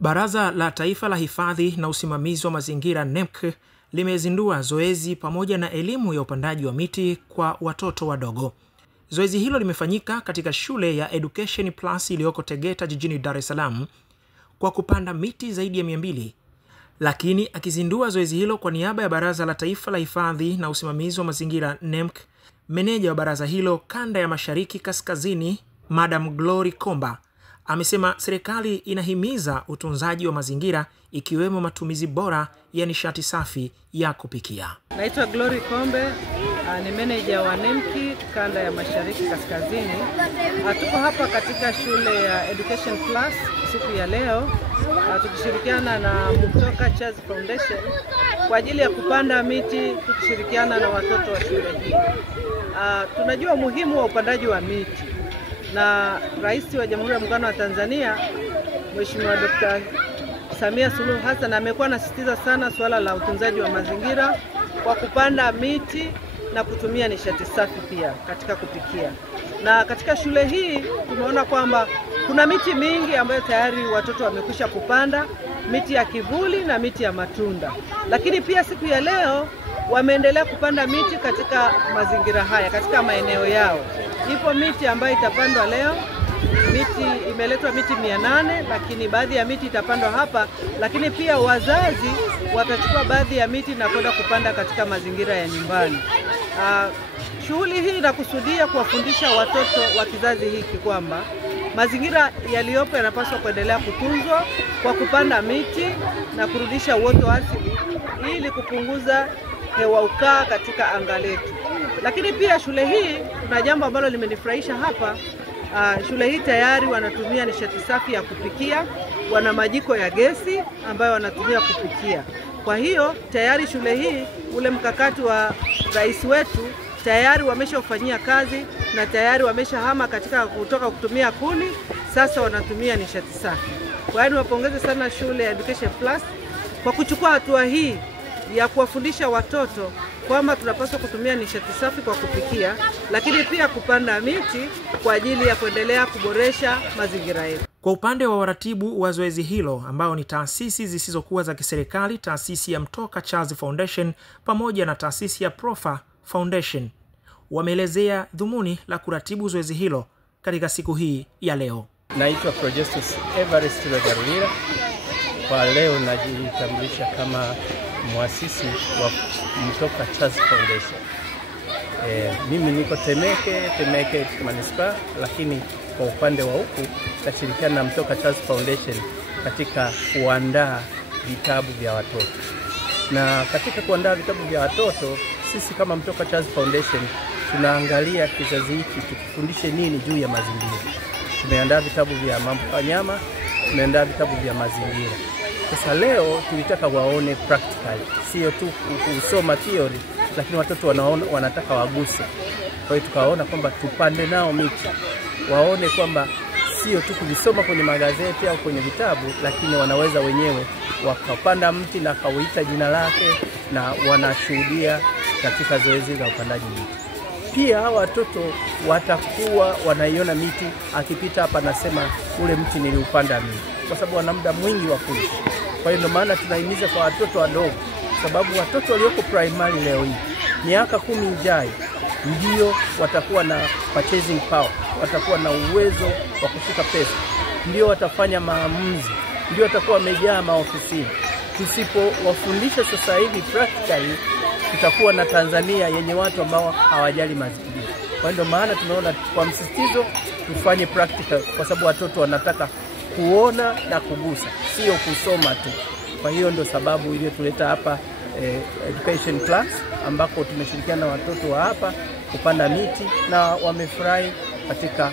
Baraza la Taifa la Hifadhi na Usimamizi wa Mazingira NEMC limezindua zoezi pamoja na elimu ya upandaji wa miti kwa watoto wadogo. Zoezi hilo limefanyika katika shule ya Education Plus iliyoko Tegeta jijini Dar es Salaam kwa kupanda miti zaidi ya 200. Lakini akizindua zoezi hilo kwa niaba ya Baraza la Taifa la Hifadhi na Usimamizi wa Mazingira NEMC, meneja wa baraza hilo kanda ya Mashariki Kaskazini, Madam Glory Komba, amesema serikali inahimiza utunzaji wa mazingira ikiwemo matumizi bora ya nishati safi ya kupikia. Naitwa Glory Kombe, ni meneja wa NEMC kanda ya Mashariki Kaskazini. Tuko hapa katika shule ya Education Plus siku ya leo, tukishirikiana na Mtoka Charles Foundation kwa ajili ya kupanda miti, tukishirikiana na watoto wa shule hii. Tunajua umuhimu wa upandaji wa miti, na Rais wa Jamhuri ya Muungano wa Tanzania Mheshimiwa Dr. Samia Suluhu Hassan amekuwa anasisitiza sana suala la utunzaji wa mazingira kwa kupanda miti na kutumia nishati safi pia katika kupikia. Na katika shule hii tumeona kwamba kuna miti mingi ambayo tayari watoto wamekwisha kupanda, miti ya kivuli na miti ya matunda. Lakini pia siku ya leo wameendelea kupanda miti katika mazingira haya, katika maeneo yao. Ipo miti ambayo itapandwa leo, imeletwa miti 800, lakini baadhi ya miti itapandwa hapa, lakini pia wazazi watachukua baadhi ya miti na kwenda kupanda katika mazingira ya nyumbani. Shughuli hii inakusudia kuwafundisha watoto wa kizazi hiki kwamba mazingira yaliyopo yanapaswa kuendelea kutunzwa kwa kupanda miti na kurudisha uoto wa asili ili kupunguza hewa ukaa katika anga letu. Lakini pia shule hii kuna jambo ambalo limenifurahisha hapa. Shule hii tayari wanatumia nishati safi ya kupikia, wana majiko ya gesi ambayo wanatumia kupikia. Kwa hiyo tayari shule hii, ule mkakati wa rais wetu tayari wameshafanyia kazi na tayari wameshahama katika kutoka kutumia kuni, sasa wanatumia nishati safi. Kwa hiyo niwapongeze sana shule ya Education Plus kwa kuchukua hatua hii ya kuwafundisha watoto kwamba tunapaswa kutumia nishati safi kwa kupikia, lakini pia kupanda miti kwa ajili ya kuendelea kuboresha mazingira yetu. Kwa upande wa waratibu wa zoezi hilo ambao ni taasisi zisizokuwa za kiserikali, taasisi ya Mtoka Charles Foundation pamoja na taasisi ya Profa Foundation, wameelezea dhumuni la kuratibu zoezi hilo katika siku hii ya leo. Naitwa Projestus Everest Legarulira. Kwa leo najitambulisha kama muasisi wa Mtoka Charles Foundation. Mimi niko Temeke Manispaa, lakini kwa upande wa huku nashirikiana na Mtoka Charles Foundation katika kuandaa vitabu vya watoto. Na katika kuandaa vitabu vya watoto, sisi kama Mtoka Charles Foundation tunaangalia kizazi hiki tukifundishe nini juu ya mazingira. Tumeandaa vitabu vya mambo ya wanyama, tumeandaa vitabu vya mazingira. Sasa leo tulitaka waone practically, sio tu kusoma theory, lakini watoto wanataka waguse. Kwa hiyo tukaona kwamba tupande nao miti, waone kwamba sio tu kuvisoma kwenye magazeti au kwenye vitabu, lakini wanaweza wenyewe wakapanda mti na kauita jina lake na wanashuhudia katika zoezi la upandaji miti. Pia watoto watakuwa wanaiona miti, akipita hapa nasema ule mti niliupanda mimi, kwa sababu wana muda mwingi wa kuishi. Kwa hiyo ndio maana tunahimiza kwa watoto wadogo, sababu watoto walioko primary leo hii miaka 10 ijayo ndio watakuwa na purchasing power, watakuwa na uwezo wa kushika pesa, ndio watafanya maamuzi, ndio watakuwa wamejaa maofisini. Tusipowafundisha sasa hivi practically, tutakuwa na Tanzania yenye watu ambao hawajali mazingira. Kwa ndio maana tunaona kwa msisitizo tufanye practical, kwa sababu watoto wanataka kuona na kugusa, sio kusoma tu. Kwa hiyo ndio sababu iliyotuleta hapa Education Plus, ambako tumeshirikiana na watoto wa hapa kupanda miti na wamefurahi katika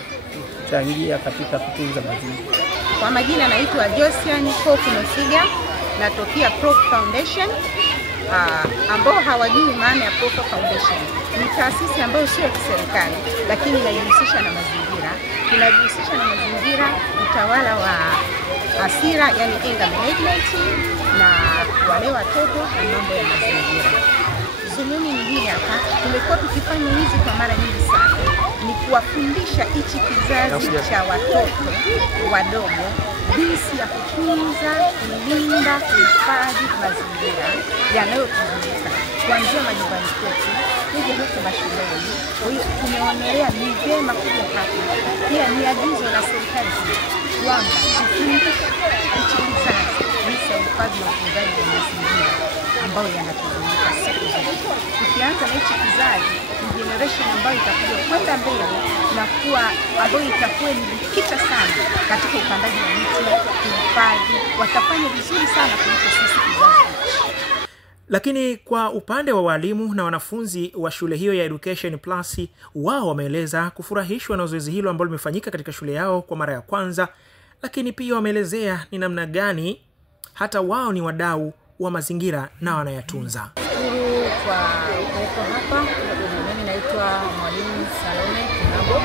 kuchangia katika kutunza mazingira. Kwa majina naitwa Josian Kofu Mesiga, natokea Profa Foundation. Ambao hawajui maana ya Profa Foundation, ni taasisi ambayo sio ya kiserikali lakini inajihusisha na mazingira. Tunajihusisha na mazingira, utawala wa hasira, yani anger management, na wale watoto na mambo ya mazingira. Dhumuni ni hili hapa, tumekuwa tukifanya hizi kwa mara nyingi sana, ni kuwafundisha hichi kizazi cha watoto wadogo jinsi ya kutunza, kulinda, kuhifadhi mazingira yanayotuzunguka kuanzia majumbani kwetu kuja huku mashuleni. Kwa hiyo tumeonelea ni vyema kuja hapa. Pia ni agizo la serikali kwamba tufundishe hichi kizazi jinsi ya uhifadhi na utunzaji wa mazingira ambayo yanatuzunguka siku zote. Tukianza na hichi kizazi, ni generation ambayo itakuja kwenda mbele na kuwa ambayo itakuwa imejikita sana katika upandaji wa miti, kuhifadhi, watafanya vizuri sana kuliko sisi kizazi. Lakini kwa upande wa walimu na wanafunzi wa shule hiyo ya Education Plus, wao wameeleza kufurahishwa na zoezi hilo ambalo limefanyika katika shule yao kwa mara ya kwanza, lakini pia wameelezea ni namna gani hata wao ni wadau wa mazingira na wanayatunza. Shukuru kwa kuwepo hapa. Mimi naitwa Mwalimu Salome Kinabo.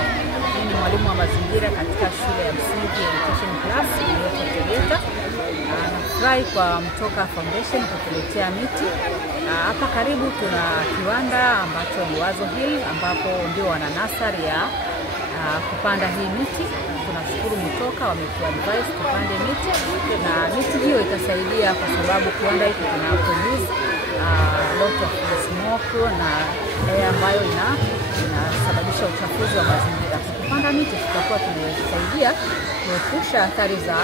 Mimi ni mwalimu wa mazingira katika shule ya msingi Education Plus iliyoko Tegeta. Nafurahi kwa Mtoka Foundation kutuletea miti. Hapa karibu tuna kiwanda ambacho ni Wazo Hill, ambapo ndio wana nasari ya kupanda hii miti. Tunashukuru Mtoka wametuadvise tupande miti, na miti hiyo itasaidia kwa sababu kiwanda hiki kina produce lot of smoke na air ambayo inasababisha uchafuzi wa mazingira. Kupanda miti tutakuwa tumesaidia kuepusha athari za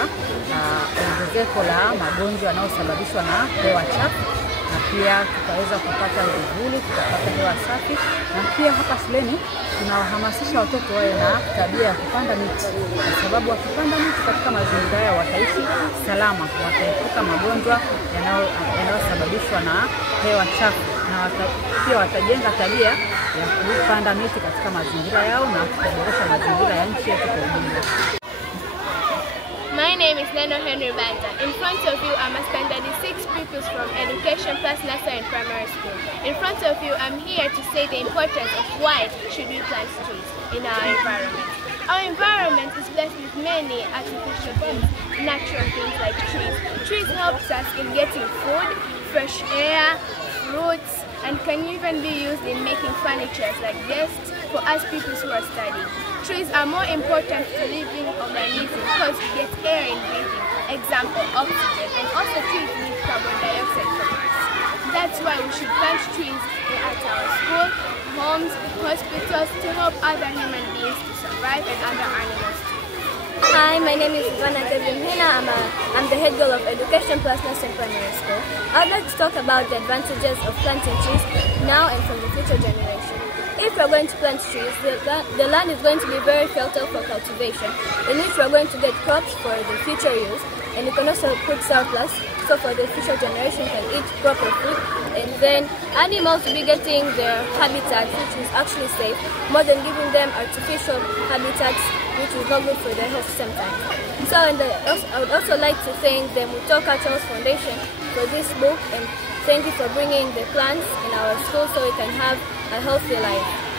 ongezeko la magonjwa yanayosababishwa na hewa chafu, na pia tutaweza kupata vivuli, tutapata hewa safi. Na pia hapa shuleni tunawahamasisha watoto wawe na tabia ya kupanda miti, kwa sababu wakipanda miti katika mazingira yao wataishi salama, wataepuka magonjwa yanayosababishwa na hewa chafu, na pia watajenga tabia ya kupanda miti katika mazingira yao na kuboresha mazingira ya nchi yetu kwa ujumla. My name is Neno Henry Banda. In front of you are my standard 6 pupils from Education Plus Nursery and Primary School. In front of you, I'm here to say the importance of why should we plant trees in our environment. Our environment is blessed with many artificial things, natural things like trees. Trees help us in getting food, fresh air, fruits, and can even be used in making furniture like desks for us people who are studying. Trees are more important to living organisms because we get air in breathing, example oxygen, and also trees need carbon dioxide from us. That's why we should plant trees at our schools, homes, hospitals to help other human beings to survive and other animals too. Hi, my name is Ivana Devimhina. I'm the head girl of Education Plus Nursery and Primary School. I'd like to talk about the advantages of planting trees now and for the future generation. If we're going to plant trees, the land is going to be very fertile for cultivation, in which we're going to get crops for the future use, and you can also put surplus, so for the future generation can eat proper food, and then animals will be getting their habitats, which is actually safe, more than giving them artificial habitats, which is not good for their health sometimes. So I would also like to thank the Mtoka Charles Foundation for this book, and thank you for bringing the plants in our school so we can have a healthy life.